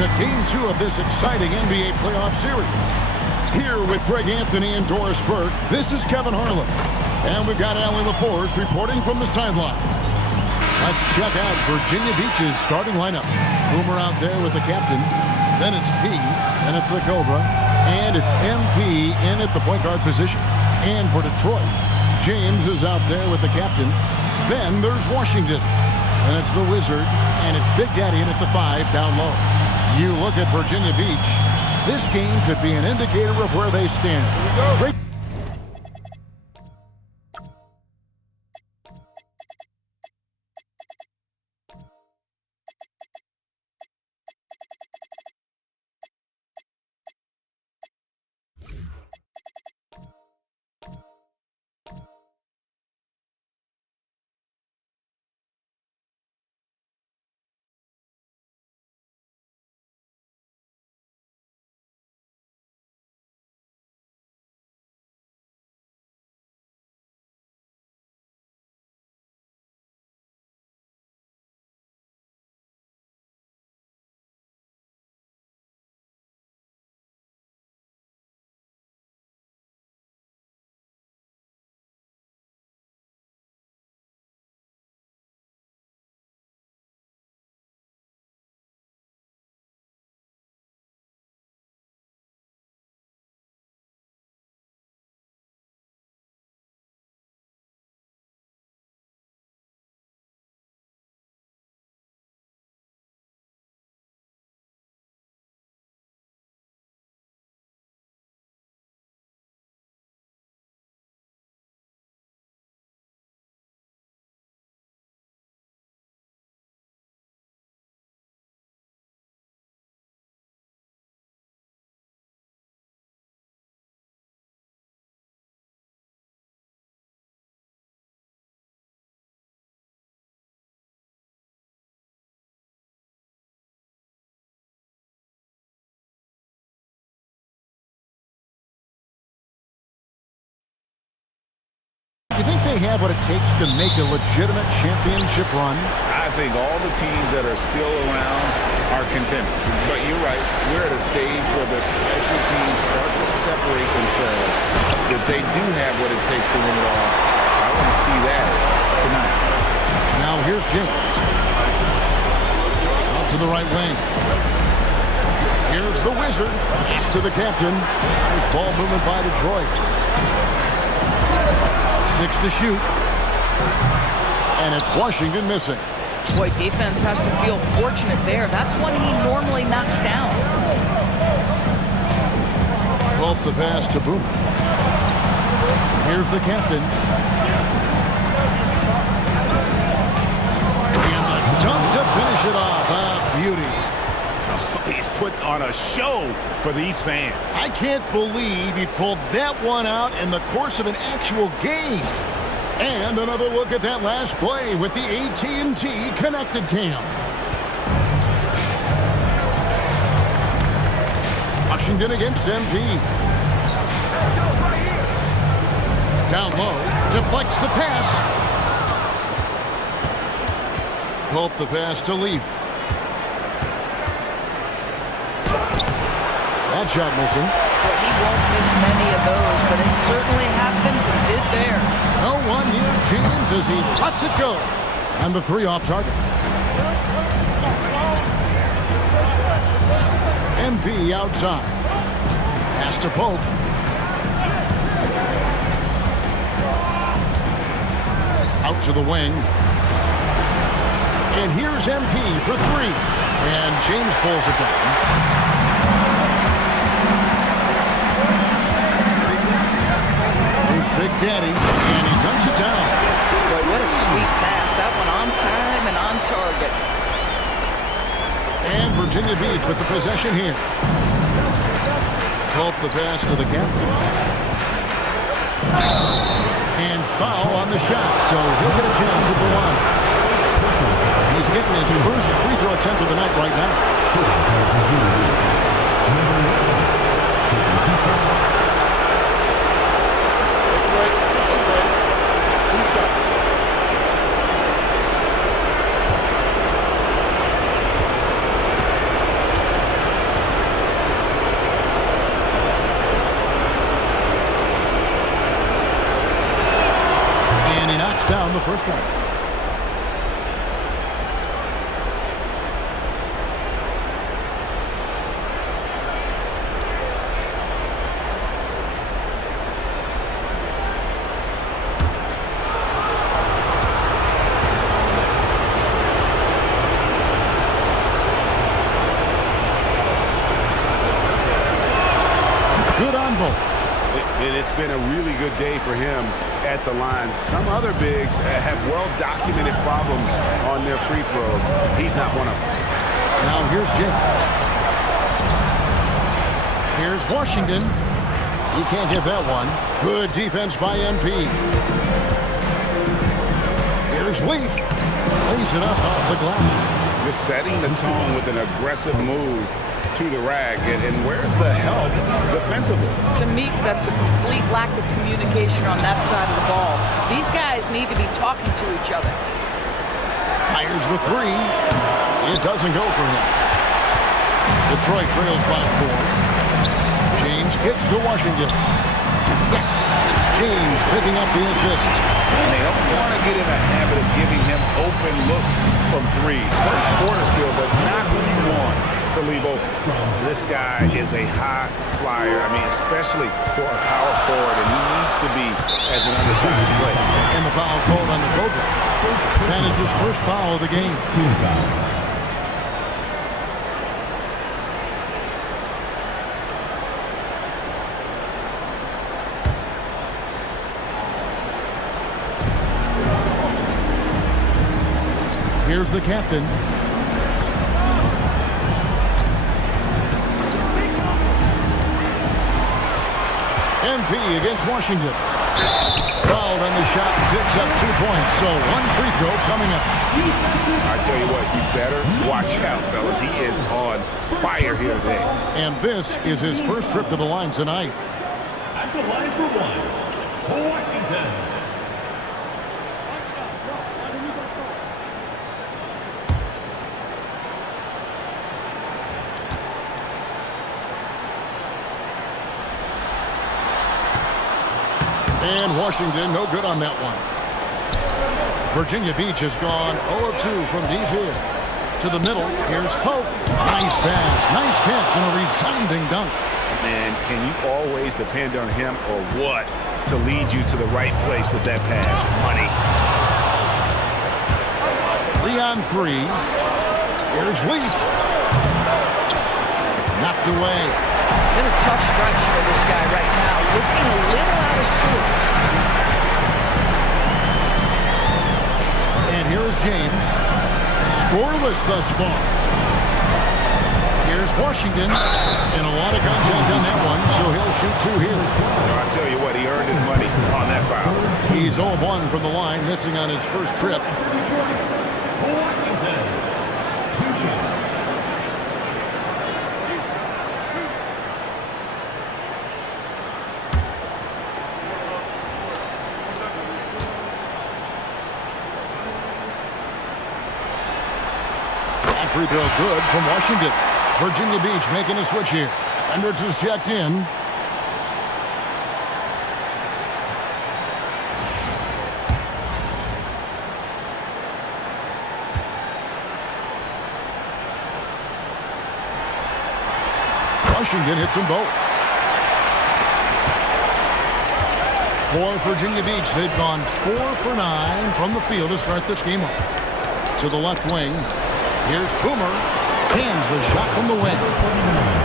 to Game 2 of this exciting NBA playoff series. Here with Greg Anthony and Doris Burke, this is Kevin Harlan. And we've got Allie LaForce reporting from the sideline. Let's check out Virginia Beach's starting lineup. Boomer out there with the captain. Then it's P. Then it's the Cobra. And it's MP in at the point guard position. And for Detroit, James is out there with the captain. Then there's Washington. And it's the Wizard. And it's Big Daddy in at the 5 down low. You look at Virginia Beach. This game could be an indicator of where they stand. Great. Do you think they have what it takes to make a legitimate championship run? I think all the teams that are still around are contenders. But you're right. We're at a stage where the special teams start to separate themselves. If they do have what it takes to win it all, I want to see that tonight. Now here's James. Out to the right wing. Here's the Wizard. Pass to the captain. Nice ball movement by Detroit. 6 to shoot. And it's Washington missing. Boy, defense has to feel fortunate there. That's one he normally knocks down. 12th the pass to Boom. Here's the captain. And the dunk to finish it off. Ah, beauty. He's put on a show for these fans. I can't believe he pulled that one out in the course of an actual game. And another look at that last play with the AT&T Connected Cam. Washington against MP. Down low, deflects the pass. Pulp the pass to Leaf. That shot missing. Well, he won't miss many of those, but it certainly happens and did there. No one near James as he lets it go. And the 3 off target. MP outside. Pass to Pope. Out to the wing. And here's MP for 3. And James pulls it down. Big Daddy, and he dunks it down. Boy, what a sweet pass. That one on time and on target. And Virginia Beach with the possession here. Help the pass to the captain. And foul on the shot, so he'll get a chance at the line. He's getting his first free throw attempt of the night right now. on the first one. Good on both. It's been a really good day for him at the line. Some other bigs have well-documented problems on their free throws. He's not one of them. Now here's James. Here's Washington. He can't get that one. Good defense by MP. Here's Leaf. Plays it up off the glass. Just setting the tone with an aggressive move to the rag, and where's the help defensively? To me, that's a complete lack of communication on that side of the ball. These guys need to be talking to each other. Fires the three. It doesn't go for him. Detroit trails by 4. James kicks to Washington. Yes, it's James picking up the assist. And they don't want to get in a habit of giving him open looks from 3. First quarter still, but not who you want to leave open. This guy is a high flyer. I mean, especially for a power forward, and he needs to be as an undersized player. And the foul called on the Cobra. That is his first foul of the game. Here's the captain. MP against Washington. Fouled on the shot and picks up 2 points. So 1 free throw coming up. I tell you what, you better watch out, fellas. He is on fire here today. And this is his first trip to the line tonight. At the line for 1, Washington. And Washington, no good on that one. Virginia Beach has gone 0 of 2 from deep here. To the middle, here's Pope. Nice pass, nice catch, and a resounding dunk. Man, can you always depend on him or what to lead you to the right place with that pass? Money. 3 on 3. Here's Leaf. Knocked away. It's been a tough stretch for this guy right now. Looking a little out of sorts. And here is James. Scoreless thus far. Here's Washington. And a lot of contact on that one, so he'll shoot 2 here. I'll tell you what, he earned his money on that foul. He's 0 of 1 from the line, missing on his first trip. Washington. 2 shots. Free throw good from Washington. Virginia Beach making a switch here. Hendricks is checked in. Washington hits them both. For Virginia Beach, they've gone 4 for 9 from the field to start this game off. To the left wing. Here's Boomer. Cans the shot from the wing.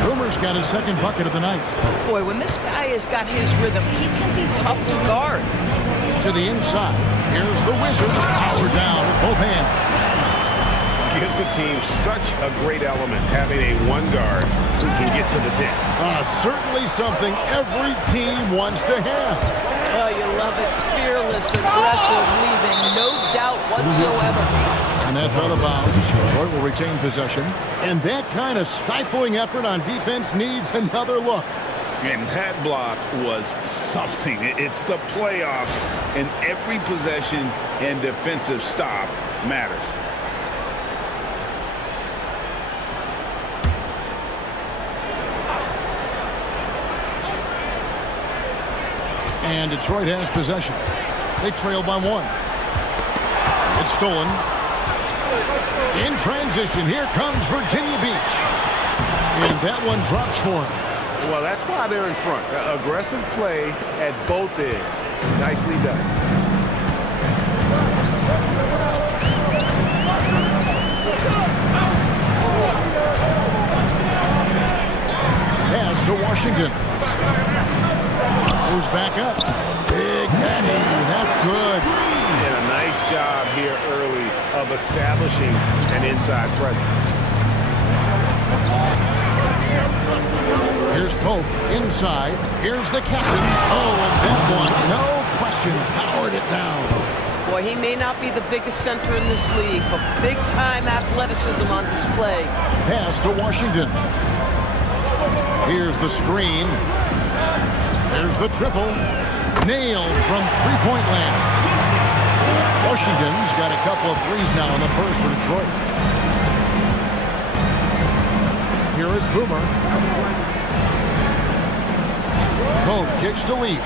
Boomer's got his second bucket of the night. Boy, when this guy has got his rhythm, he can be tough to guard. To the inside. Here's the Wizards. Power down with both hands. Gives the team such a great element having a 1 guard who can get to the 10. Certainly something every team wants to have. Oh, you love it. Fearless, aggressive, leaving no doubt whatsoever. And that's out of bounds. Detroit will retain possession. And that kind of stifling effort on defense needs another look. And that block was something. It's the playoffs, and every possession and defensive stop matters. And Detroit has possession. They trail by 1. That's stolen. In transition, here comes Virginia Beach. And that one drops for him. Well, that's why they're in front. Aggressive play at both ends. Nicely done. Pass to Washington. Goes back up. Big Daddy. That's good. And a nice job here early of establishing an inside presence. Here's Pope inside. Here's the captain. Oh, and that one, no question, powered it down. Boy, he may not be the biggest center in this league, but big-time athleticism on display. Pass to Washington. Here's the screen. There's the triple. Nailed from three-point land. Washington's got a couple of threes now in the first for Detroit. Here is Boomer. Pope kicks to Leaf.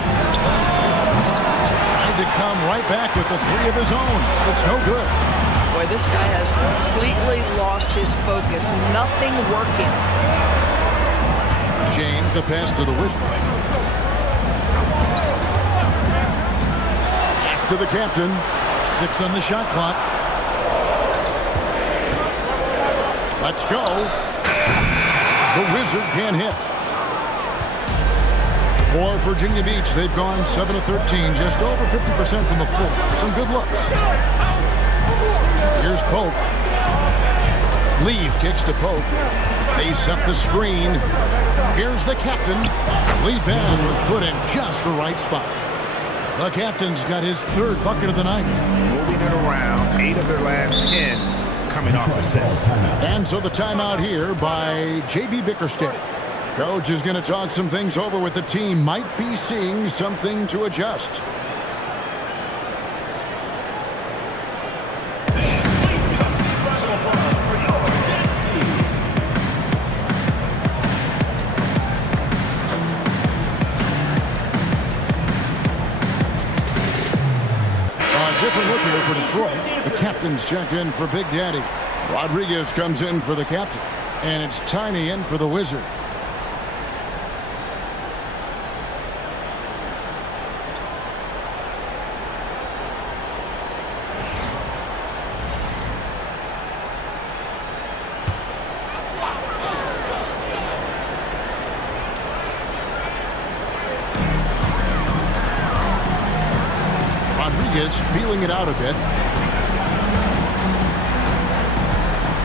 Trying to come right back with the three of his own. It's no good. Boy, this guy has completely lost his focus. Nothing working. James, the pass to the Wizard. Pass to the captain. 6 on the shot clock. Let's go. The Wizard can't hit. For Virginia Beach, they've gone 7 of 13, just over 50% from the floor. Some good looks. Here's Pope. Leaf kicks to Pope. They set the screen. Here's the captain. Lead pass was put in just the right spot. The captain's got his third bucket of the night. Moving it around, 8 of their last 10 coming off assists. And so the timeout here by J.B. Bickerstaff. Coach is going to talk some things over with the team. Might be seeing something to adjust. Different look here for Detroit. The captain's checked in for Big Daddy. Rodriguez comes in for the captain. And it's Tiny in for the Wizard. Feeling it out a bit.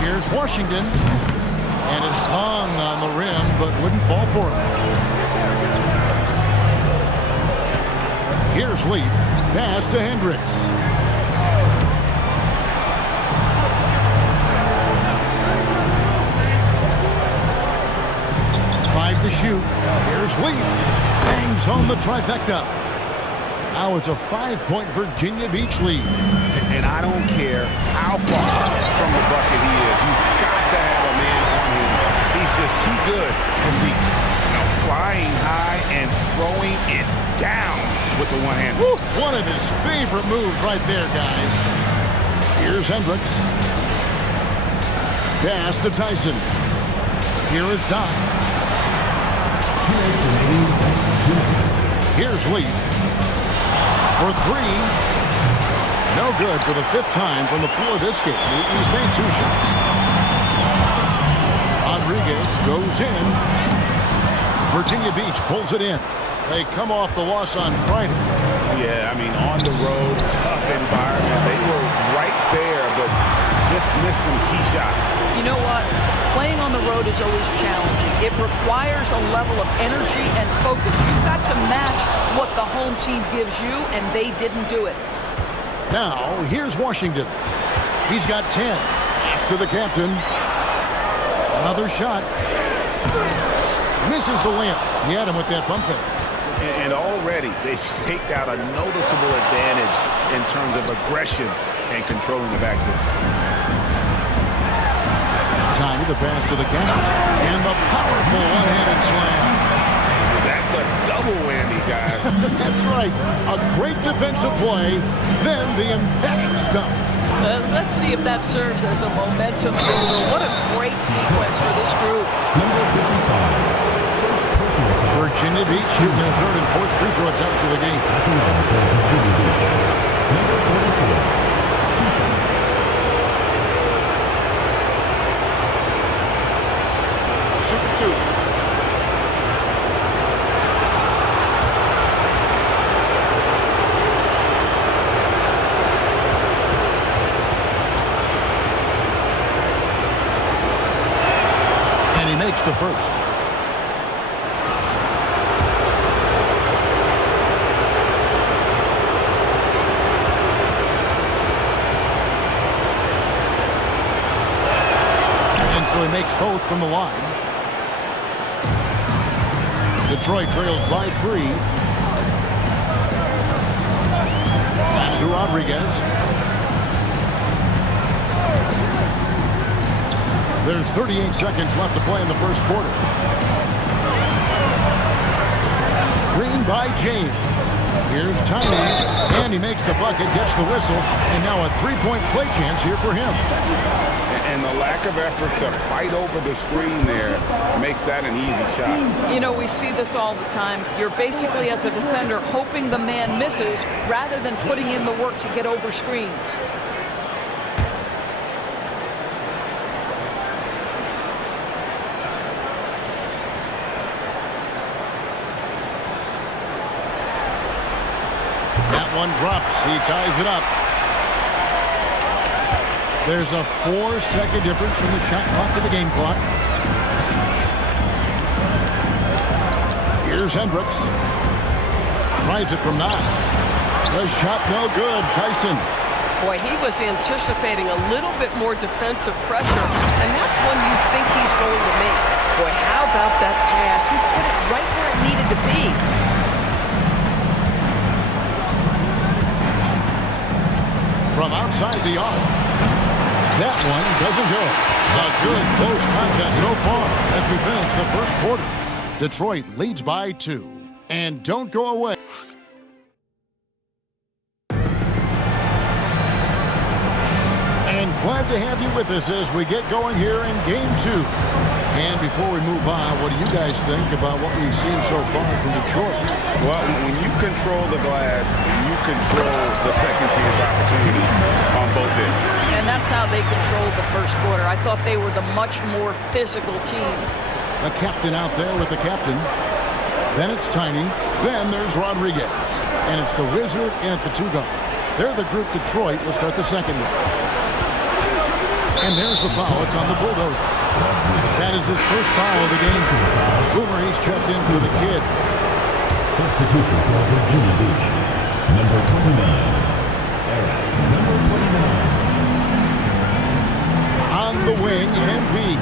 Here's Washington. And it's hung on the rim, but wouldn't fall for it. Here's Leaf. Pass to Hendricks. Five to shoot. Here's Leaf. Bangs home the trifecta. Now it's a 5-point Virginia Beach lead. And I don't care how far from the bucket he is. You've got to have a man on him. He's just too good from deep. Now flying high and throwing it down with the one hand. Woo, one of his favorite moves right there, guys. Here's Hendricks. Pass to Tyson. Here is Doc. Here's Leaf. For three. No good for the 5th time from the floor this game. He's made 2 shots. Rodriguez goes in. Virginia Beach pulls it in. They come off the loss on Friday. Yeah, I mean, on the road, tough environment. They were right there, but just missed some key shots. You know what? Playing on the road is always challenging. It requires a level of energy and focus. You've got to match what the home team gives you, and they didn't do it. Now, here's Washington. He's got 10. Pass to the captain. Another shot. Misses the layup. He had him with that pump fake. And already they've staked out a noticeable advantage in terms of aggression and controlling the backcourt. Tiny the pass to the captain. And the powerful one-handed slam. That's a double whammy, guys. That's right. A great defensive play, then the emphatic stuff. Let's see if that serves as a momentum builder. What a great sequence for this group. Number 55. First personal foul. Virginia Beach shooting their third and fourth free throw attempts of the game. At the line for Virginia Beach. Number 44. 2 shots. Shoot two. And he makes the first. And so he makes both from the line. Detroit trails by 3. Pass to Rodriguez. There's 38 seconds left to play in the first quarter. Green by James. Here's Tiny, and he makes the bucket, gets the whistle, and now a three-point play chance here for him. And the lack of effort to fight over the screen there makes that an easy shot. You know, we see this all the time. You're basically, as a defender, hoping the man misses rather than putting in the work to get over screens. That one drops. He ties it up. There's a 4-second difference from the shot clock to the game clock. Here's Hendricks. Tries it from 9. The shot no good. Tyson. Boy, he was anticipating a little bit more defensive pressure, and that's one you think he's going to make. Boy, how about that pass? He put it right where it needed to be. From outside the arc. That one doesn't go. A good close contest so far as we finish the first quarter. Detroit leads by 2. And don't go away. And glad to have you with us as we get going here in Game 2. And before we move on, what do you guys think about what we've seen so far from Detroit? Well, when you control the glass, you control the second chance opportunities on both ends. And that's how they controlled the first quarter. I thought they were the much more physical team. The captain out there with the captain. Then it's Tiny. Then there's Rodriguez. And it's the Wizard and the 2 guard. They're the group Detroit will start the second with. And there's the foul. It's on the Bulldozer. That is his first foul of the game. Boomer, he's checked in for the kid. Substitution for Virginia Beach. Number 29. Aaron. Number 29. On the wing, MP.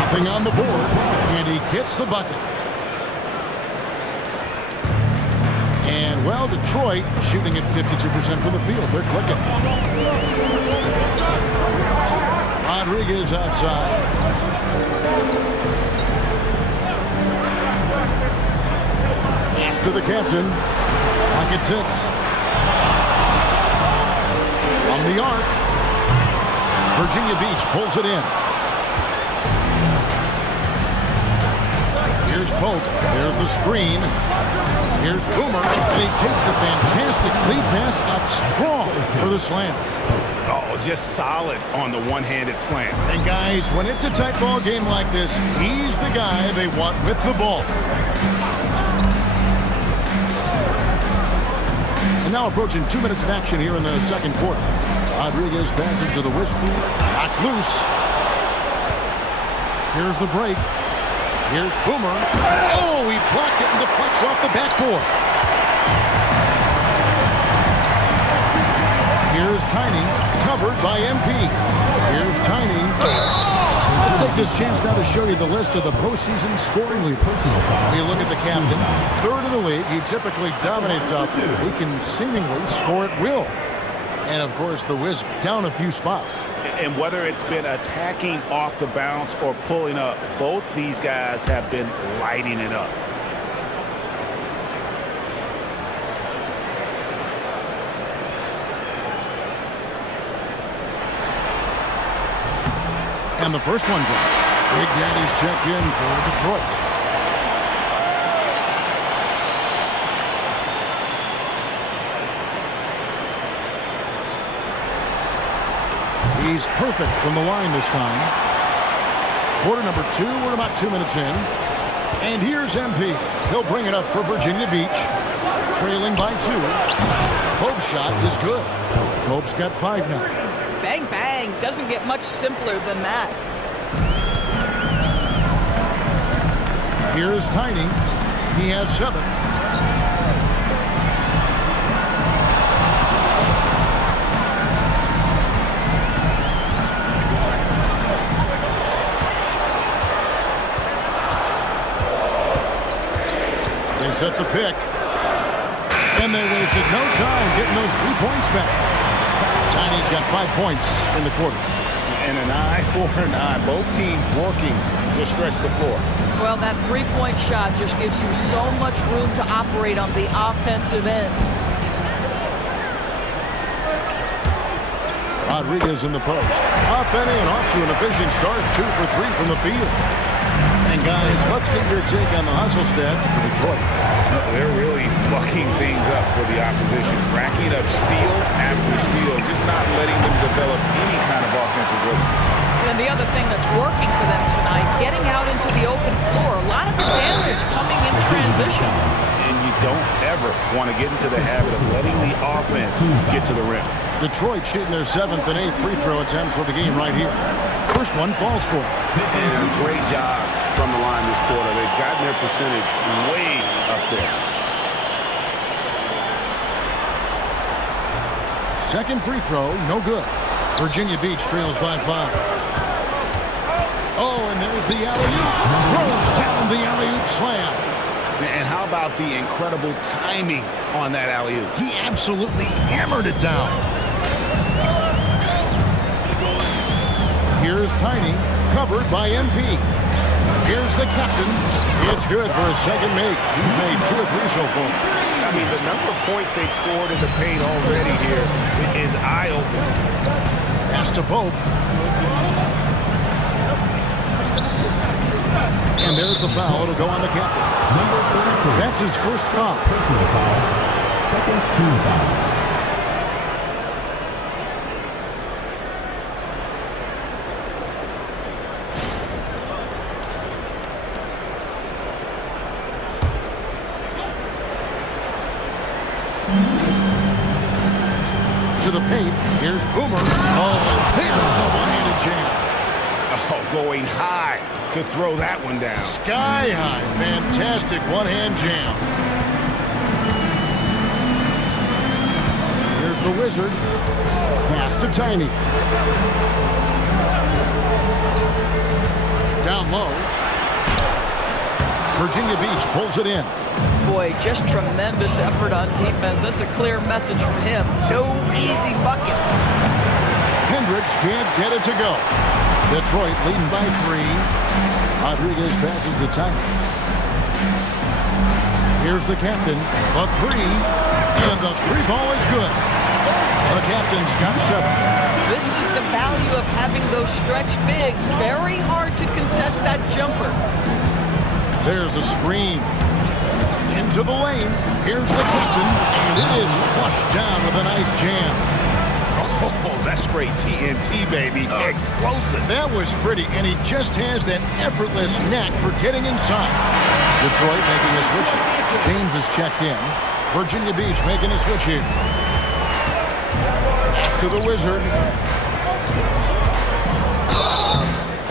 Nothing on the board. And he gets the bucket. And, well, Detroit shooting at 52% from the field. They're clicking. Rodriguez outside. Pass to the captain. Pocket 6. From the arc. Virginia Beach pulls it in. Here's Polk. There's the screen. Here's Boomer. And he takes the fantastic lead pass up strong for the slam. Oh, just solid on the one-handed slam. And guys, when it's a tight ball game like this, he's the guy they want with the ball. And now approaching 2 minutes of action here in the second quarter. Rodriguez passes to the Wizard. Knocked loose. Here's the break. Here's Boomer. Oh, he blocked it and deflects off the backboard. Here's Tiny, covered by MP. Here's Tiny. Let's take this chance now to show you the list of the postseason scoring leaders. When you look at the captain, third in the league, he typically dominates out there. He can seemingly score at will. And, of course, the Wizard, down a few spots. And whether it's been attacking off the bounce or pulling up, both these guys have been lighting it up. And the first one drops. Big Daddy's checked in for Detroit. He's perfect from the line this time. Quarter number 2, we're about 2 minutes in. And here's MP. He'll bring it up for Virginia Beach. Trailing by 2. Pope's shot is good. Pope's got 5 now. Bang, bang. Doesn't get much simpler than that. Here's Tiny. He has 7. They set the pick. And they wasted no time getting those 3 points back. Tiny's got 5 points in the quarter. And an eye for an eye. Both teams working to stretch the floor. Well, that three-point shot just gives you so much room to operate on the offensive end. Rodriguez in the post. Up and in, off to an efficient start. 2 for 3 from the field. And guys, let's get your take on the hustle stats for Detroit. They're really bucking things up for the opposition. Racking up steal after steal. Just not letting them develop any kind of offensive rhythm. And the other thing that's working for them tonight, getting out into the open floor. A lot of the damage coming in transition. And you don't ever want to get into the habit of letting the offense get to the rim. Detroit shooting their 7th and 8th free throw attempts for the game right here. First one falls for them. And a great job from the line this quarter. They've gotten their percentage way up there. Second free throw, no good. Virginia Beach trails by 5. Oh, and there's the alley-oop. Throws down the alley-oop slam. And how about the incredible timing on that alley-oop? He absolutely hammered it down. Here's Tiny, covered by MP. Here's the captain. It's good for a second make. He's made 2 or 3 so far. I mean, the number of points they've scored in the paint already here is eye-opening. Pass to Pope. And there's the foul. It'll go on the captain. Number 33. That's his first foul. Personal foul. Second team foul. To the paint. Here's Boomer. Oh, there's the one-handed jam. Oh, going high to throw that one down. Sky high. Fantastic one-hand jam. Here's the Wizard. Pass to Tiny. Down low. Virginia Beach pulls it in. Boy, just tremendous effort on defense. That's a clear message from him. No easy buckets. Hendricks can't get it to go. Detroit leading by 3. Rodriguez passes to Tiny. Here's the captain. A 3. And the 3 ball is good. The captain's got 7. This is the value of having those stretch bigs. Very hard to contest that jumper. There's a screen. Into the lane. Here's the captain. And it is flushed down with a nice jam. Oh, that's straight TNT, baby. Explosive. That was pretty, and he just has that effortless knack for getting inside. Detroit making a switch here. James is checked in. Virginia Beach making a switch here. To the Wizard.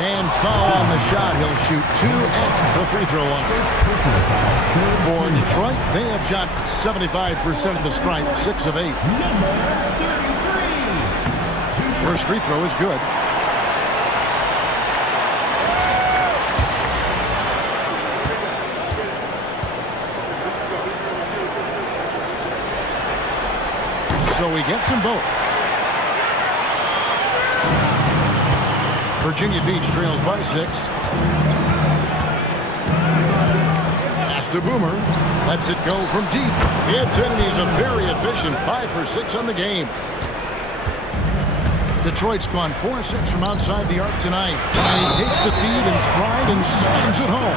And foul on the shot. He'll shoot 2 at the free throw line. For Detroit, they have shot 75% of the stripe, 6 of 8. First free throw is good. So he gets them both. Virginia Beach trails by 6. Pass to Boomer. Lets it go from deep. It's in, and he's a very efficient 5 for 6 on the game. Detroit's gone 4-6 from outside the arc tonight. And he takes the feed in stride and slams it home.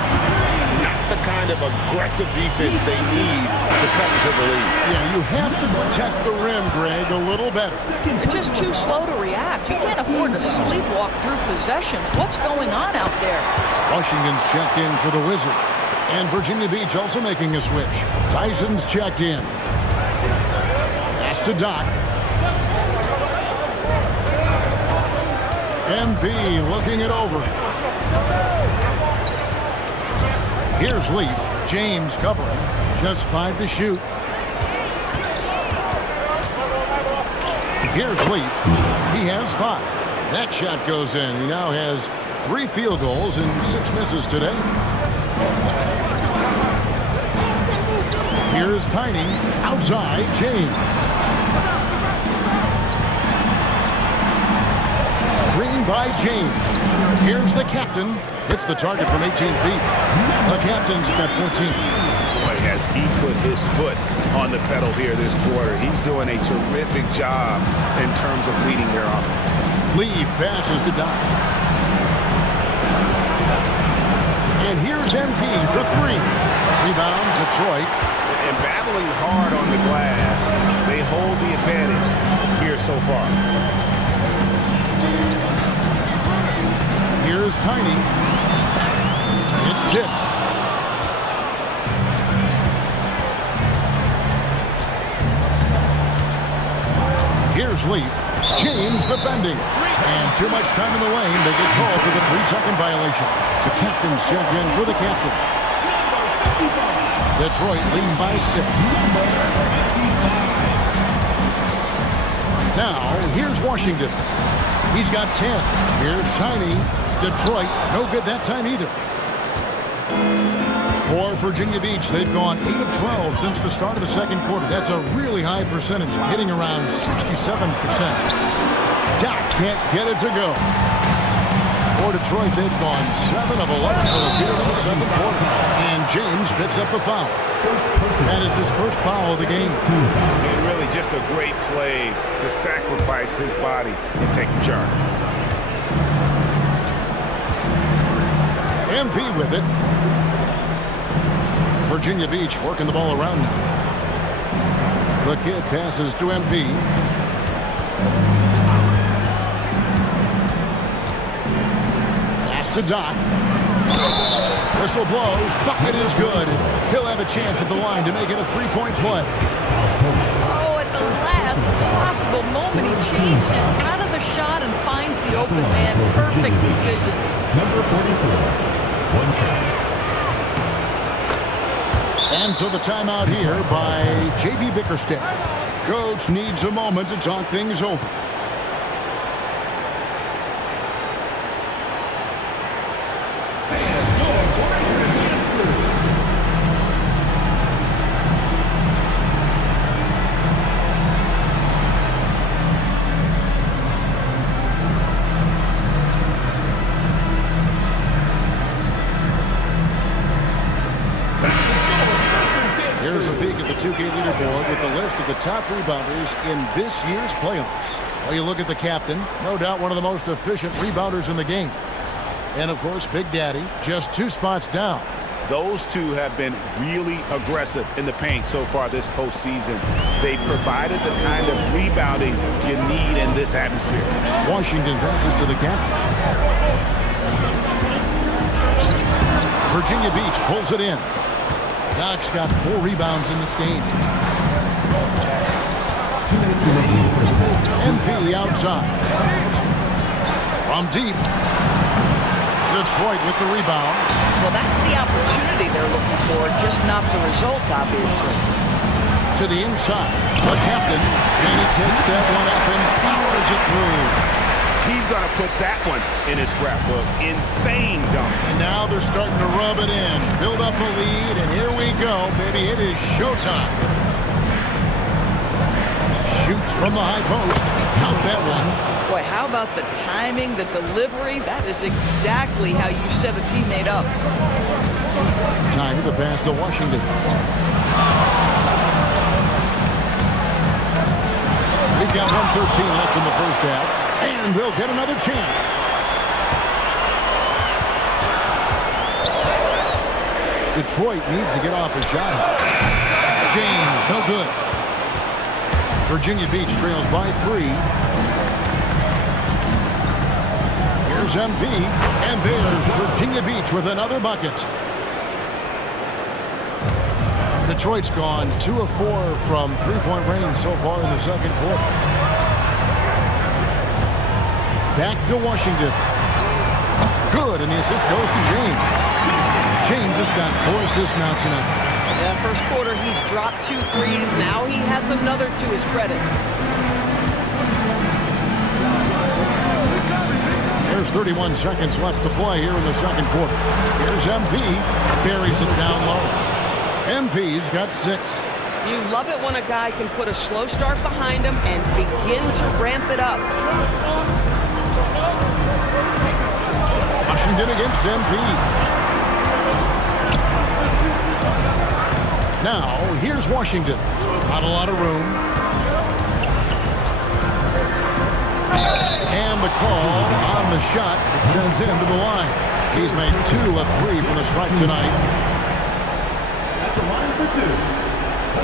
Not the kind of aggressive defense they need to come to the lead. Yeah, you have to protect the rim, Greg, a little better. They're just too slow to react. You can't afford to sleepwalk through possessions. What's going on out there? Washington's checked in for the Wizards. And Virginia Beach also making a switch. Tyson's checked in. Pass to Doc. MP looking it over. Here's Leaf. James covering. Just 5 to shoot. Here's Leaf. He has 5. That shot goes in. He now has 3 field goals and 6 misses today. Here's Tiny. Outside, James. Screen by James. Here's the captain. Hits the target from 18 feet. The captain's got 14. Boy, has he put his foot on the pedal here this quarter. He's doing a terrific job in terms of leading their offense. Leaf passes to Doc. And here's MP for 3. Rebound, Detroit. And battling hard on the glass, they hold the advantage here so far. Here's Tiny. It's tipped. Here's Leaf. James defending. And too much time in the lane. They get called for the 3-second violation. The captain's check in for the captain. Detroit lead by 6. Now, here's Washington. He's got 10. Here's Tiny. Detroit, no good that time either. For Virginia Beach, they've gone 8 of 12 since the start of the second quarter. That's a really high percentage, hitting around 67%. Doc can't get it to go. For Detroit, they've gone 7 of 11 for the field in the second quarter. And James picks up the foul. That is his first foul of the game. And really just a great play to sacrifice his body and take the charge. MP with it. Virginia Beach working the ball around now. The kid passes to MP. Pass to Doc. Whistle blows. Bucket is good. He'll have a chance at the line to make it a 3-point play. Oh, at the last possible moment, he changes out of the shot and finds the open man. Perfect decision. Number 44. 1 shot. And so the timeout here by J.B. Bickerstaff. Coach needs a moment to talk things over. Here's a peek at the 2K leaderboard with the list of the top rebounders in this year's playoffs. Well, you look at the captain, no doubt one of the most efficient rebounders in the game. And, of course, Big Daddy, just 2 spots down. Those two have been really aggressive in the paint so far this postseason. They provided the kind of rebounding you need in this atmosphere. Washington passes to the captain. Virginia Beach pulls it in. Doc's got 4 rebounds in this game. 2 minutes remaining in the first half. MP outside. From deep. Detroit with the rebound. Well, that's the opportunity they're looking for, just not the result, obviously. To the inside. The captain. And he takes that one up and powers it through. He's going to put that one in his scrapbook. Insane dunk. And now they're starting to rub it in. Build up a lead, and here we go, baby. It is showtime. Shoots from the high post. Count that one. Boy, how about the timing, the delivery? That is exactly how you set a teammate up. Time to pass to Washington. We've got 1:13 left in the first half. And they'll get another chance. Detroit needs to get off a shot. James, no good. Virginia Beach trails by 3. Here's MP, and there's Virginia Beach with another bucket. Detroit's gone 2 of 4 from three-point range so far in the second quarter. Back to Washington. Good, and the assist goes to James. James has got 4 assists now tonight. Yeah, first quarter, he's dropped 2 threes. Now he has another to his credit. There's 31 seconds left to play here in the second quarter. Here's MP. Buries it down low. MP's got 6. You love it when a guy can put a slow start behind him and begin to ramp it up. Washington against MP. Now, here's Washington. Not a lot of room. And the call on the shot that sends him to the line. He's made 2 of 3 from the stripe tonight. At the line for 2,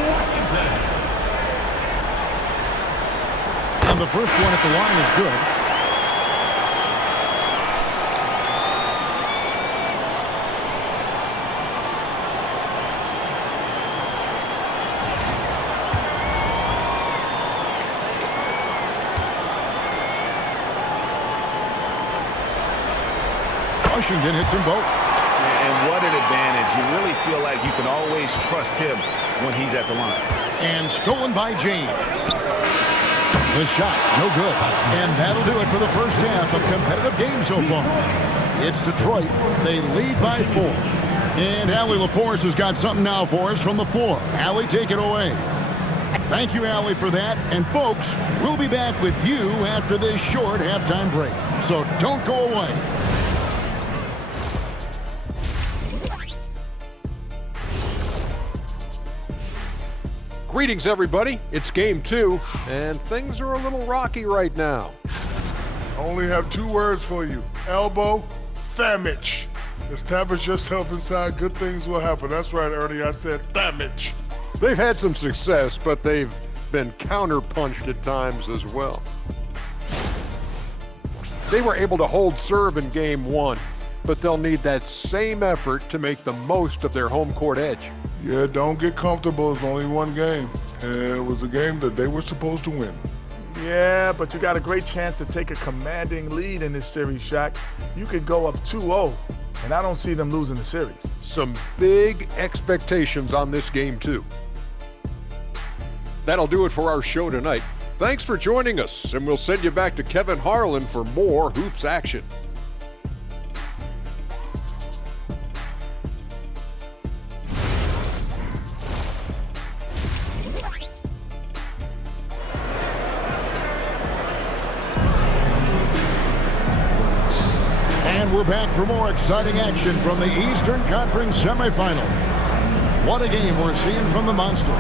Washington. And the first one at the line is good. Washington hits them both. And what an advantage. You really feel like you can always trust him when he's at the line. And stolen by James. The shot, no good. And that'll do it for the first half of competitive game so far. It's Detroit. They lead by 4. And Allie LaForce has got something now for us from the floor. Allie, take it away. Thank you, Allie, for that. And folks, we'll be back with you after this short halftime break. So don't go away. Greetings, everybody. It's game 2, and things are a little rocky right now. Only have 2 words for you. Elbow, famage. Establish yourself inside, good things will happen. That's right, Ernie, I said famage. They've had some success, but they've been counterpunched at times as well. They were able to hold serve in game 1, but they'll need that same effort to make the most of their home court edge. Yeah, don't get comfortable. It's only one game. And it was a game that they were supposed to win. Yeah, but you got a great chance to take a commanding lead in this series, Shaq. You could go up 2-0, and I don't see them losing the series. Some big expectations on this game, too. That'll do it for our show tonight. Thanks for joining us, and we'll send you back to Kevin Harlan for more hoops action. And we're back for more exciting action from the Eastern Conference semifinals. What a game we're seeing from the Monster.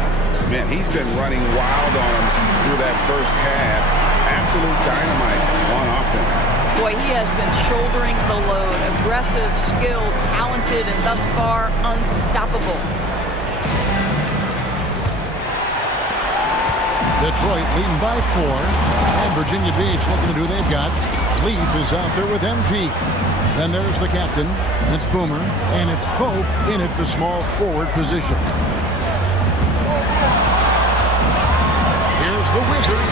Man, he's been running wild on him through that first half. Absolute dynamite on offense. Boy, he has been shouldering the load. Aggressive, skilled, talented, and thus far unstoppable. Detroit leading by 4. And Virginia Beach looking at who they've got. Leaf is out there with MP. Then there's the captain, and it's Boomer, and it's Pope in at the small forward position. Here's the Wizard.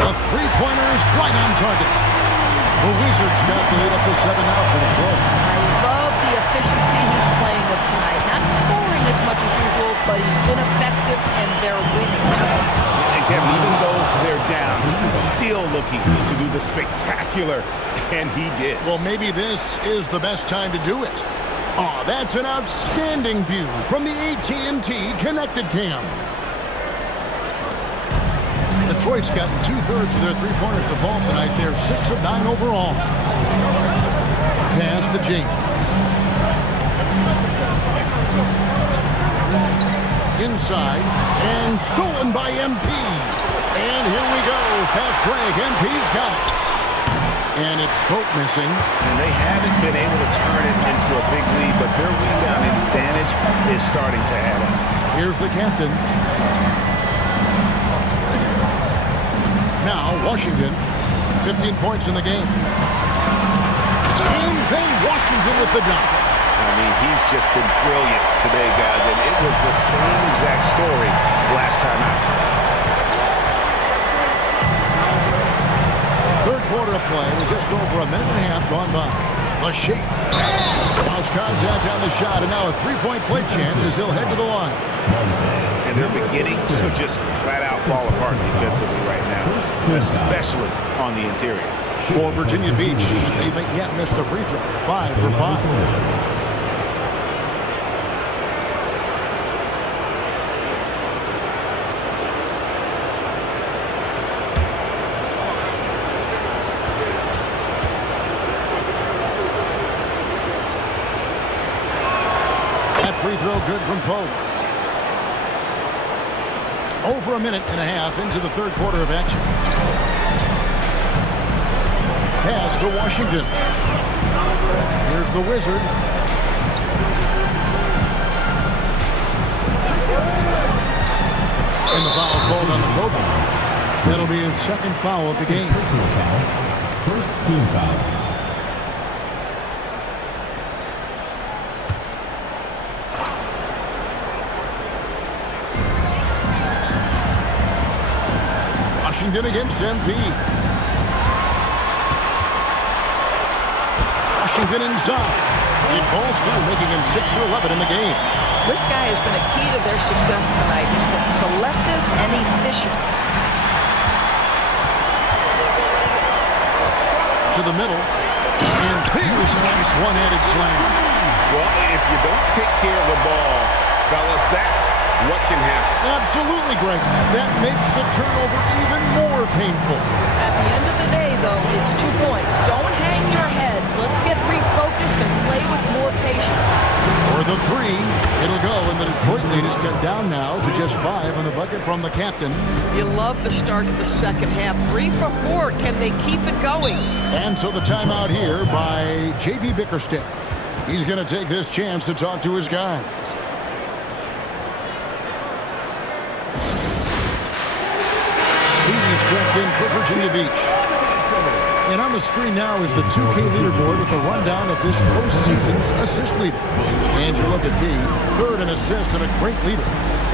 The three-pointer is right on target. The Wizards got the lead up to 7 now for Detroit. I love the efficiency he's playing with tonight. Not scoring as much as usual, but he's been effective, and they're winning. And Kevin, even though they're down, he's still looking to do the spectacular, and he did. Well, maybe this is the best time to do it. Oh, that's an outstanding view from the AT&T Connected Cam. Detroit's got 2/3 of their three-pointers to fall tonight. They're 6 of 9 overall. Pass to James. Inside, and stolen by MP. And here we go. Fast break. MP's got it. And it's both missing. And they haven't been able to turn it into a big lead, but their rebounding advantage is starting to add up. Here's the captain. Now, Washington, 15 points in the game. Same thing, Washington with the dunk. I mean, he's just been brilliant today, guys, and it was the same exact story last time out. Third quarter of play with just over a minute and a half gone by. A shake. House contact on the shot, and now a three-point play chance as he'll head to the line. And they're beginning to just flat-out fall apart defensively right now, especially on the interior. For Virginia Beach, they haven't yet missed a free throw. 5 for 5. Free throw good from Pope. Over a minute and a half into the third quarter of action. Pass to Washington. Here's the Wizard. And the foul called on the Pope. That'll be his second foul of the game. Personal foul. First team foul. Washington against MP. Washington inside. It balls through, making him 6 for 11 in the game. This guy has been a key to their success tonight. He's been selective and efficient. To the middle. And here's a nice one-handed slam. Well, if you don't take care of the ball, fellas, that's what can happen. Absolutely, Greg. That makes the turnover even more painful. At the end of the day, though, it's 2 points. Don't hang your heads. Let's get refocused and play with more patience. For the three, it'll go, and the Detroit lead is cut down now to just 5 on the bucket from the captain. You love the start to the second half. 3 for 4. Can they keep it going? And so the timeout here by J.B. Bickerstaff. He's going to take this chance to talk to his guys. Checked in for Virginia Beach. And on the screen now is the 2K leaderboard with a rundown of this postseason's assist leader. Angelo Kiki, third in assists and a great leader.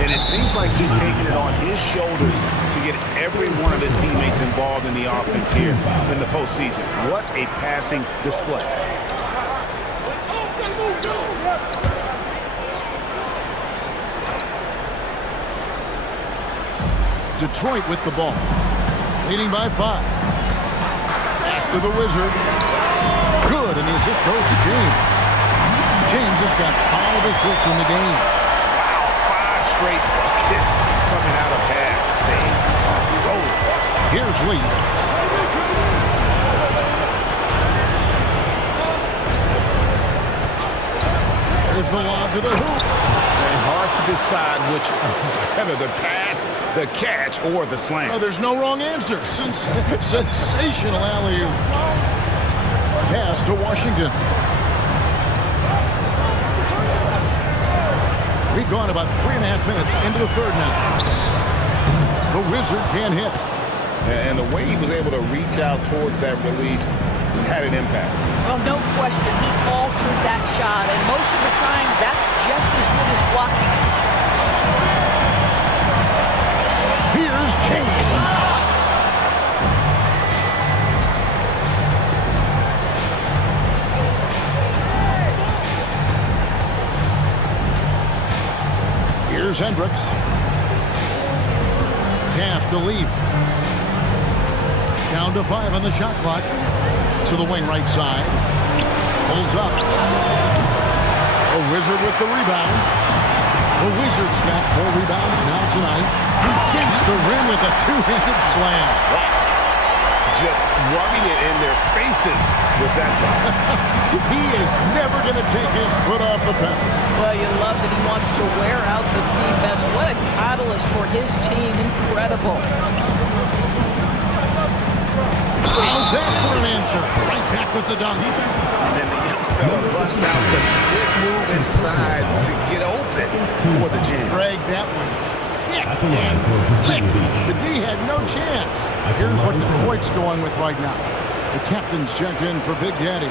And it seems like he's taking it on his shoulders to get every one of his teammates involved in the offense here in the postseason. What a passing display. Detroit with the ball. Leading by 5. Pass to the Wizard. Good, and the assist goes to James. James has got 5 assists in the game. Wow, 5 straight buckets coming out of half. They are rolling. Here's Leaf. Here's the lob to the hoop. And hard to decide which was better, the pass, the catch, or the slam. Oh, there's no wrong answer. Sensational alley-oop. Pass to Washington. We've gone about 3.5 minutes into the third now. The Wizard can't hit. And the way he was able to reach out towards that release had an impact. Well, no question. He altered that shot, and most of the time, that's just as good as blocking. Here's James. Here's Hendricks. Pass to Leaf. Down to 5 on the shot clock. To the wing right side. Pulls up. A Wizard with the rebound. The Wizards got 4 rebounds now tonight. He digs the rim with a 2-handed slam. Wow. Just rubbing it in their faces with that ball. He is never going to take his foot off the pedal. Well, you love that he wants to wear out the defense. What a catalyst for his team. Incredible. How's that for an answer? the dunk. And then the young fella busts out the swift move inside to get open for the jam. Greg, that was sick and slick. The D had no chance. Here's what Detroit's going with right now. The captain's checked in for Big Daddy.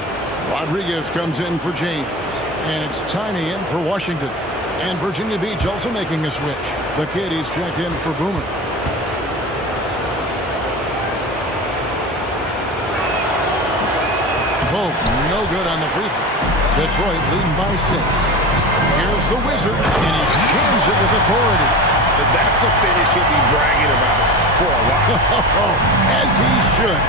Rodriguez comes in for James. And it's Tiny in for Washington. And Virginia Beach also making a switch. The Kitties checked in for Boomer. Pope, no good on the free throw. Detroit leading by 6. Here's the Wizard, and he jams it with authority. That's a finish he'll be bragging about for a while. As he should.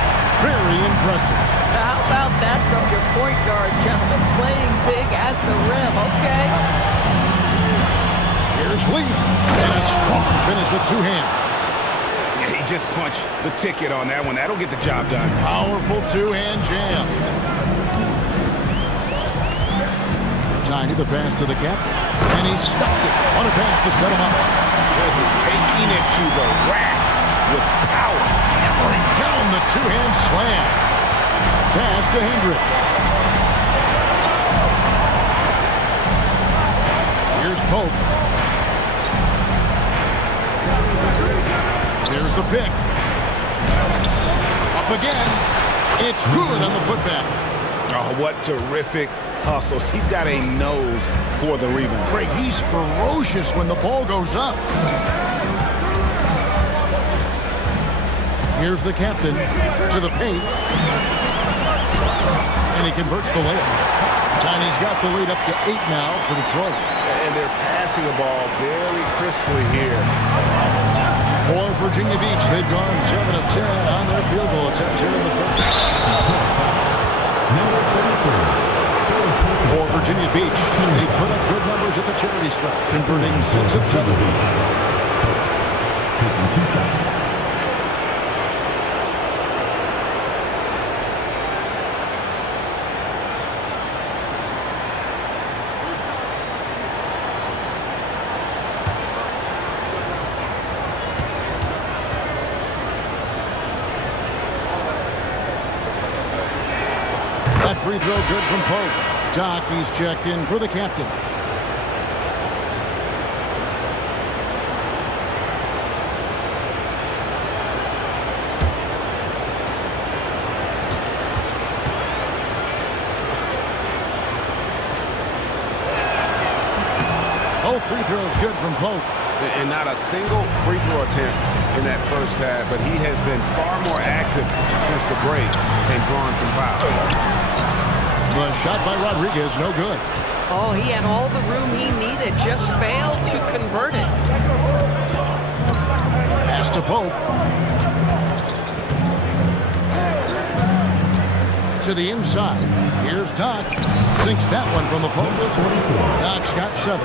Very impressive. How about that from your point guard, gentlemen? Playing big at the rim, okay? Here's Leaf, and a strong finish with 2 hands. Yeah, he just punched the ticket on that one. That'll get the job done. Powerful 2-hand jam. Tiny, the pass to the captain, and he stuffs it on a pass to set him up. Taking it to the rack with power. Hammering down the 2-hand slam. Pass to Hendricks. Here's Pope. There's the pick. Up again. It's good on the putback. Oh, what terrific hustle. He's got a nose for the rebound. Craig, he's ferocious when the ball goes up. Here's the captain to the paint. And he converts the layup. Tiny's got the lead up to 8 now for Detroit. And they're passing the ball very crisply here. For Virginia Beach, they've gone 7 of 10 on their field goal attempts here in the first. Number 34. For Virginia Beach, they put up good numbers at the charity stripe, converting 6 of 7. Taking 2 shots. That free throw good from Pope. Doc, he's checked in for the captain. Both free throws good from Pope. And not a single free throw attempt in that first half, but he has been far more active since the break and drawn some fouls. The shot by Rodriguez, no good. Oh, he had all the room he needed, just failed to convert it. Pass to Pope. To the inside. Here's Doc. Sinks that one from the post. Doc's got 7.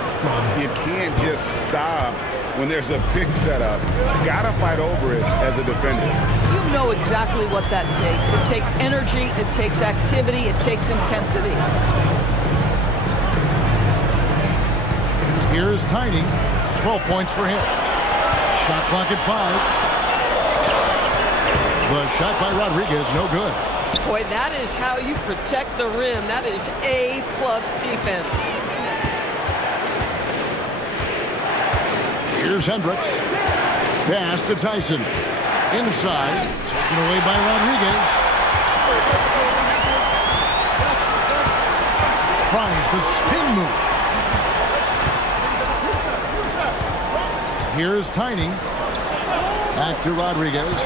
You can't just stop when there's a pick set up. Gotta fight over it as a defender. You know exactly what that takes. It takes energy, it takes activity, it takes intensity. Here's Tiny. 12 points for him. Shot clock at 5. The shot by Rodriguez, no good. Boy, that is how you protect the rim. That is A-plus defense. Here's Hendricks. Pass to Tyson. Inside. Taken away by Rodriguez. Tries the spin move. Here's Tiny. Back to Rodriguez.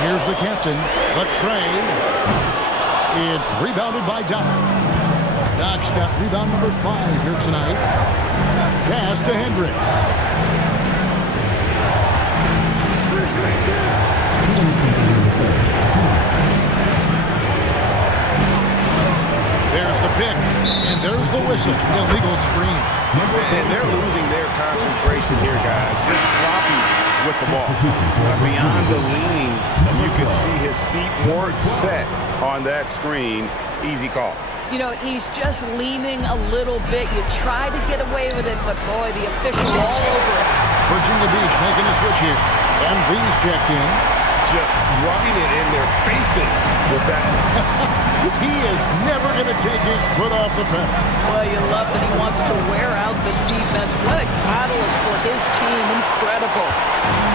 Here's the captain, the tray. It's rebounded by Doc. Doc's got rebound number 5 here tonight. Pass to Hendricks. There's the pick, and there's the whistle. Illegal screen. And they're losing their concentration here, guys. Just sloppy with the ball. Beyond the leaning, you could see his feet weren't set on that screen. Easy call. You know, he's just leaning a little bit. You try to get away with it, but boy, the official all over it. Virginia Beach making a switch here. MV's checked in. just rubbing it in their faces with that. He is never going to take his foot off the pedal. Well, you love that he wants to wear out the defense. What a catalyst for his team. Incredible.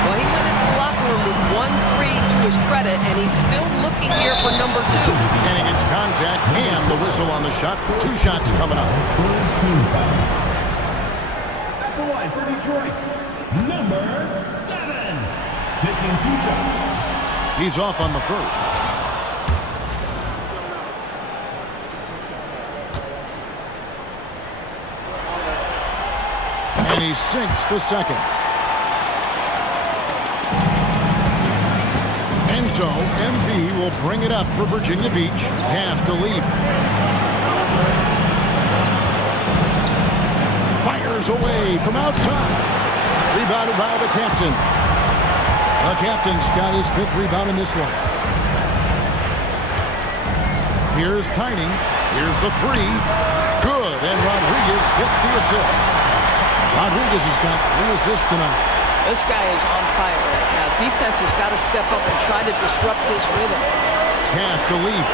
Well, he went into the locker room with 1-3 to his credit, and he's still looking here for number 2. And he gets contact and the whistle on the shot. 2 shots coming up. First team foul. At the line for Detroit, number 7. Taking 2 shots. He's off on the first. And he sinks the second. And so, MV will bring it up for Virginia Beach. Pass to Leaf. Fires away from outside. Rebounded by the captain. The captain's got his 5th rebound in this one. Here's Tiny. Here's the 3. Good. And Rodriguez gets the assist. Rodriguez has got 3 assists tonight. This guy is on fire right now. Defense has got to step up and try to disrupt his rhythm. Pass to Leaf.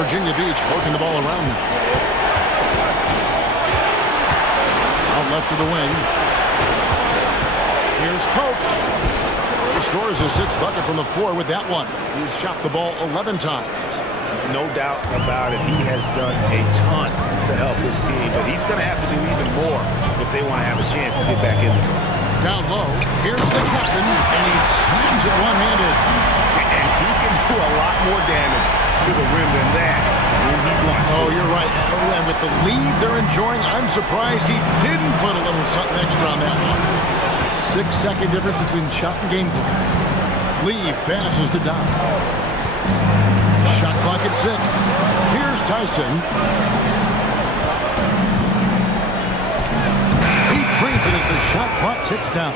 Virginia Beach working the ball around them. Out left to the wing. Here's Pope. He scores a 6th bucket from the floor with that one. He's shot the ball 11 times. No doubt about it. He has done a ton to help his team, but he's going to have to do even more if they want to have a chance to get back in this one. Down low, here's the captain, and he slams it one-handed. And he can do a lot more damage to the rim than that when he wants to. Oh, you're right. Oh, and with the lead they're enjoying, I'm surprised he didn't put a little something extra on that one. 6-second difference between shot and game clock. Leave passes to Doc. Shot clock at 6. Here's Tyson. He drains it as the shot clock ticks down.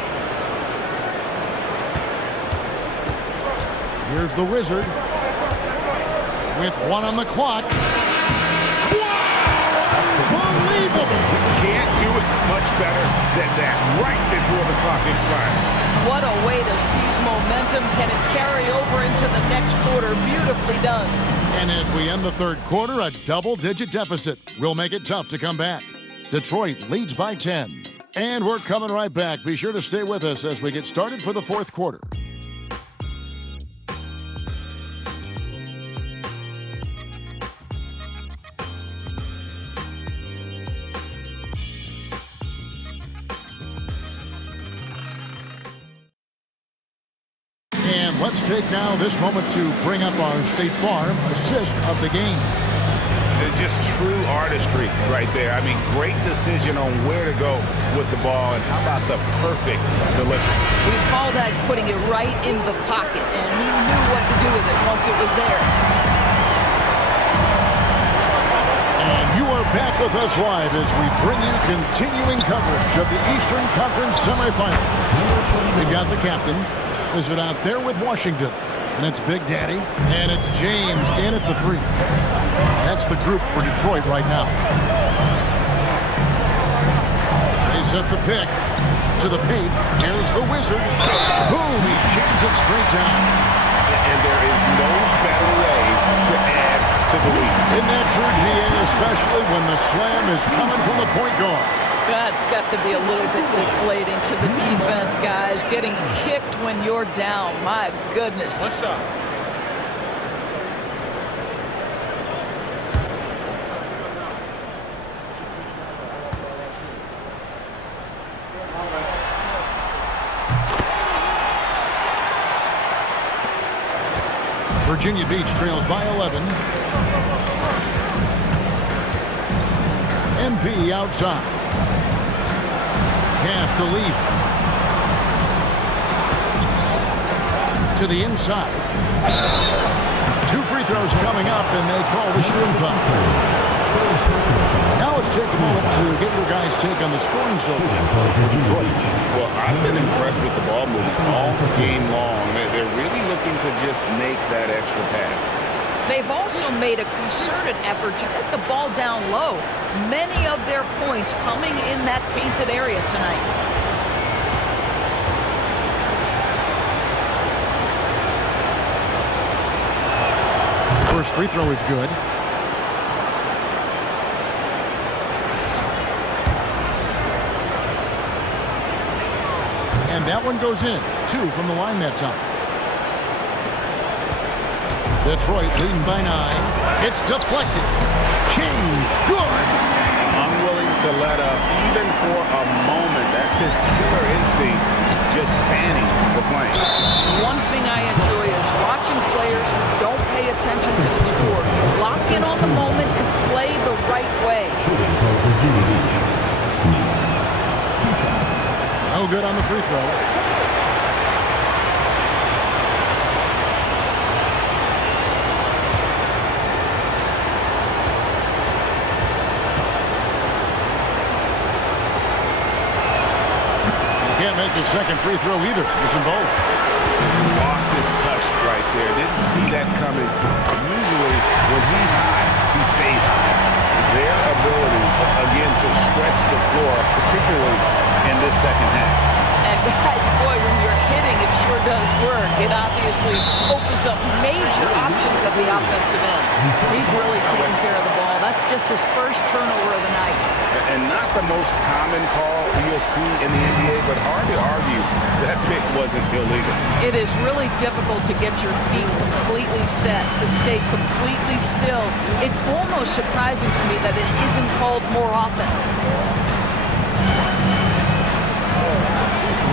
Here's the Wizard. With 1 on the clock. Unbelievable! Can't do it much better than that right before the clock expires. What a way to seize momentum. Can it carry over into the next quarter? Beautifully done. And as we end the 3rd quarter, a double-digit deficit will make it tough to come back. Detroit leads by 10. And we're coming right back. Be sure to stay with us as we get started for the 4th quarter. And let's take now this moment to bring up our State Farm assist of the game. Just true artistry right there. I mean, great decision on where to go with the ball, and how about the perfect delivery? We call that putting it right in the pocket, and he knew what to do with it once it was there. And you are back with us live as we bring you continuing coverage of the Eastern Conference semifinals. We've got the captain. Is it out there with Washington? And it's Big Daddy. And it's James in at the 3. That's the group for Detroit right now. They set the pick to the paint. Here's the Wizard. Boom! He jams it straight down. And there is no better way to add to the lead. Isn't that true, GA? Especially when the slam is coming from the point guard. That's got to be a little bit deflating to the defense, guys. Getting kicked when you're down. My goodness. What's up? Virginia Beach trails by 11. MP outside. Pass to Leaf. To the inside. 2 free throws coming up, and they call the shooting foul. Now let's take a moment to get your guys' take on the scoring so far for Detroit. Well, I've been impressed with the ball movement all game long. They're really looking to just make that extra pass. They've also made a concerted effort to get the ball down low. Many of their points coming in that painted area tonight. First free throw is good. And that one goes in. 2 from the line that time. Detroit leading by 9. It's deflected. Change. Good. Unwilling to let up, even for a moment. That's his killer instinct, just fanning the flame. One thing I enjoy is watching players who don't pay attention to the score lock in on the moment and play the right way. No good on the free throw. Can't make the second free throw either. Missing both. Lost his touch right there. Didn't see that coming. Usually, when he's high, he stays high. Their ability, again, to stretch the floor, particularly in this second half. And guys, boy, when you're hitting, it sure does work. It obviously opens up major options at the offensive end. He's really taking care of the ball. That's just his first turnover of the night. And not the most common call you'll see in the NBA, but hard to argue that pick wasn't illegal. It is really difficult to get your feet completely set, to stay completely still. It's almost surprising to me that it isn't called more often.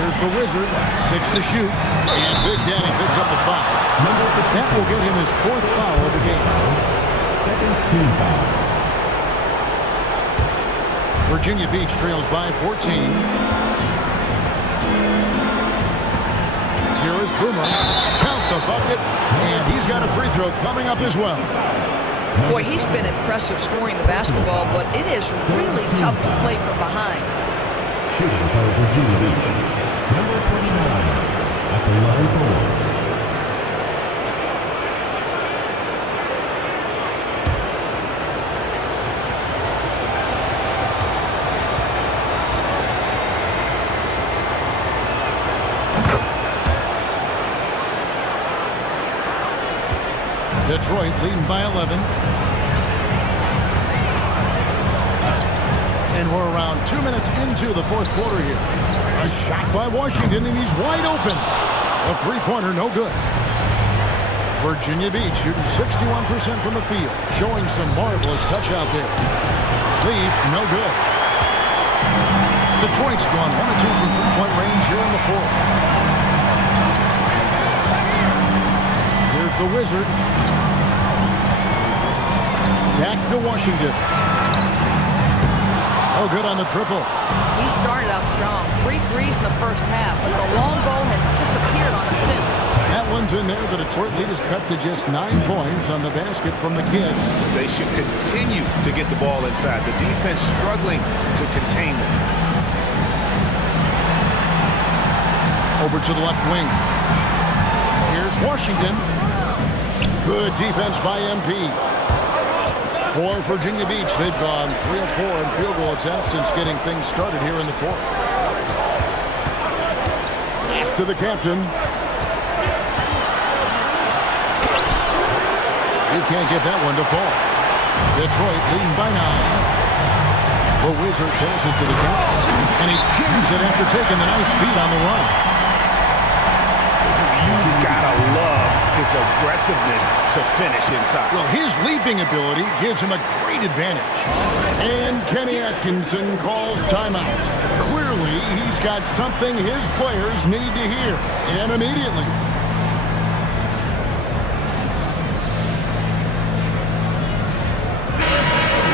Here's the Wizard. 6 to shoot. And Big Daddy picks up the foul. That will get him his 4th foul of the game. Second team foul. Virginia Beach trails by 14. Here is Boomer. Count the bucket. And he's got a free throw coming up as well. Boy, he's been impressive scoring the basketball, but it is really tough to play from behind. Shooting for Virginia Beach, number 29 at the line forward. Detroit leading by 11. And we're around 2 minutes into the 4th quarter here. A shot by Washington, and he's wide open. A three-pointer, no good. Virginia Beach shooting 61% from the field, showing some marvelous touch out there. Leaf, no good. Detroit's gone 1 of 2 from three-point range here in the 4th. Here's the Wizard. Back to Washington. Oh, good on the triple. He started out strong. 3 threes in the first half, but the long ball has disappeared on him since. That one's in there. The Detroit lead is cut to just 9 points on the basket from the kid. They should continue to get the ball inside. The defense struggling to contain them. Over to the left wing. Here's Washington. Good defense by MP. For Virginia Beach, they've gone 3 of 4 in field goal attempts since getting things started here in the 4th. Pass to the captain. He can't get that one to fall. Detroit leading by 9. The Wizard passes to the captain, and he jams it after taking the nice feed on the run. You gotta love his aggressiveness to finish inside. Well, his leaping ability gives him a great advantage. And Kenny Atkinson calls timeout. Clearly, he's got something his players need to hear, and immediately.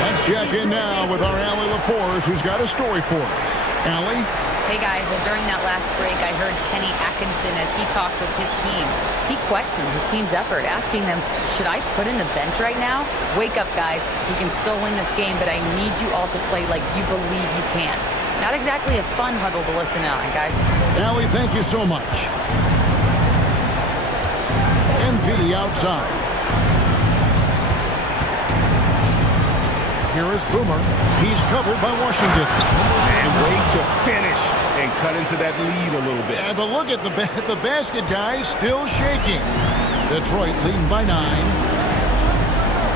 Let's check in now with our Allie LaForce, who's got a story for us. Allie? Hey guys, well during that last break I heard Kenny Atkinson as he talked with his team. He questioned his team's effort, asking them, should I put in the bench right now? Wake up guys, we can still win this game, but I need you all to play like you believe you can. Not exactly a fun huddle to listen on, guys. Allie, thank you so much. MP outside. Here is Boomer. He's covered by Washington. And wait to finish and cut into that lead a little bit. Yeah, but look at the basket, guys, still shaking. Detroit leading by 9.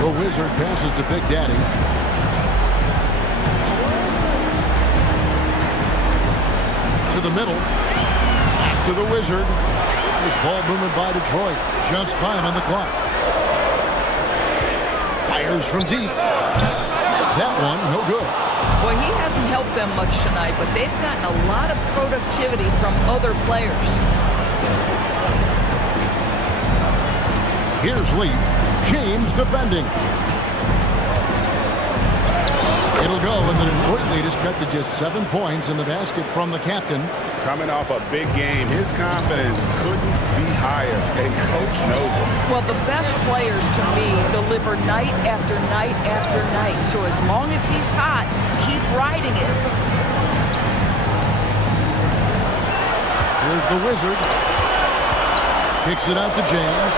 The Wizard passes to Big Daddy. To the middle. Pass to the Wizard. This ball movement by Detroit. Just 5 on the clock. Fires from deep. That one, no good. Well, he hasn't helped them much tonight, but they've gotten a lot of productivity from other players. Here's Leaf. James defending. It'll go, and the Detroit lead is cut to just 7 points in the basket from the captain. Coming off a big game, his confidence couldn't be higher, and Coach knows it. Well, the best players, to me, deliver night after night after night. So as long as he's hot, keep riding it. Here's the Wizard. Kicks it out to James.